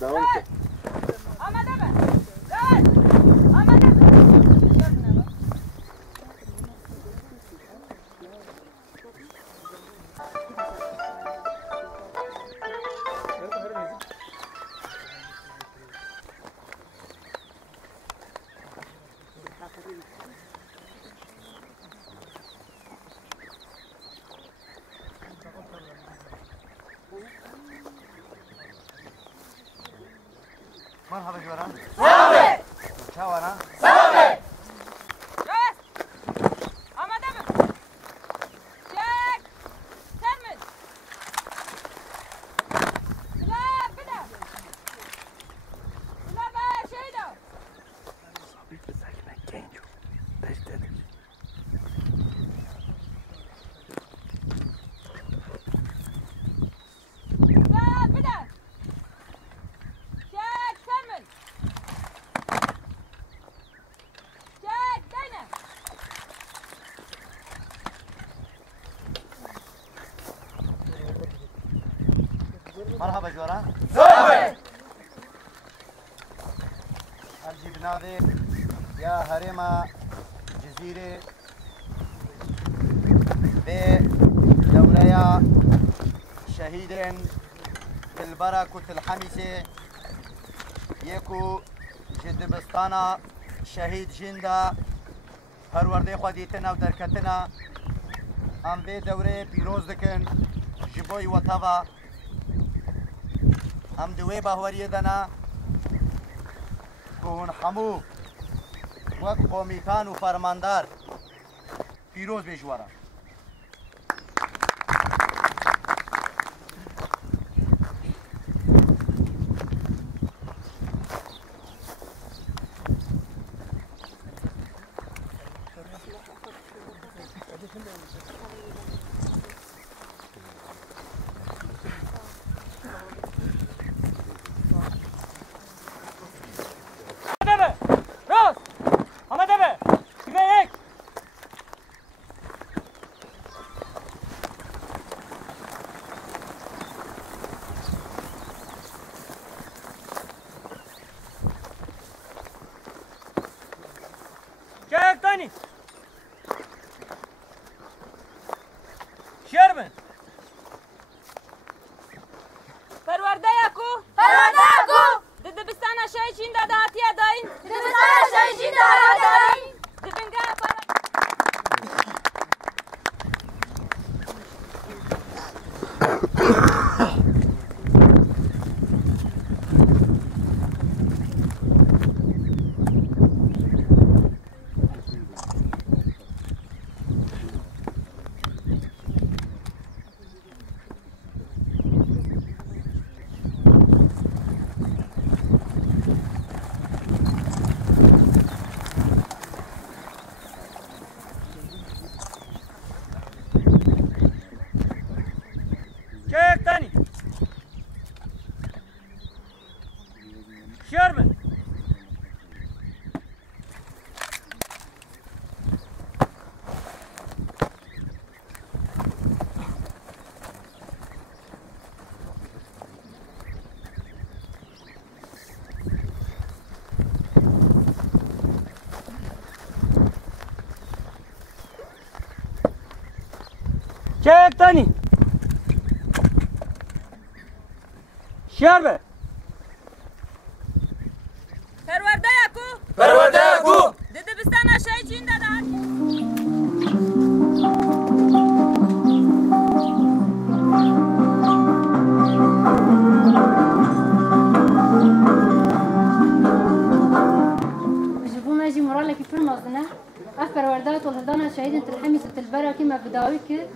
دوام که آمده به آمده به مرحبا جواران. سلامه. چاوران. سلامه. راست. آماده بم. چک. ترمز. سلاح بده. سلاح به شهیدا. سلاح بده. چک ترمز. چک دینه. مرحبا جواران. سلامه. الجيب نادي يا هريمة جزيرة بدولة شهيد البرك والحميسة يكو جدبستانا شهيد جندا پرورده خودیتنا و درکتنا ام به دوره پیروز دکن جبوی و توا ام دوی باوری دنا کون حمو وک قومیتان و فرماندار پیروز بجوارا راست. آماده به. تیم یک. چک دانی. شرمن. پرورده یکو. پرونده کو دبستان شای چین داده هاتیه داین. دبستان شایشین داره داری دبنگه پر. چک دانی. شرمن. چک دانی. شرمن. پرورده یکو. پرورده کو دبستان شای چین داده هاتیه. جبو ماجي مرالك في المصنع أف برودات والهضانة شهيدة الحميسة البركة ما بداوي كده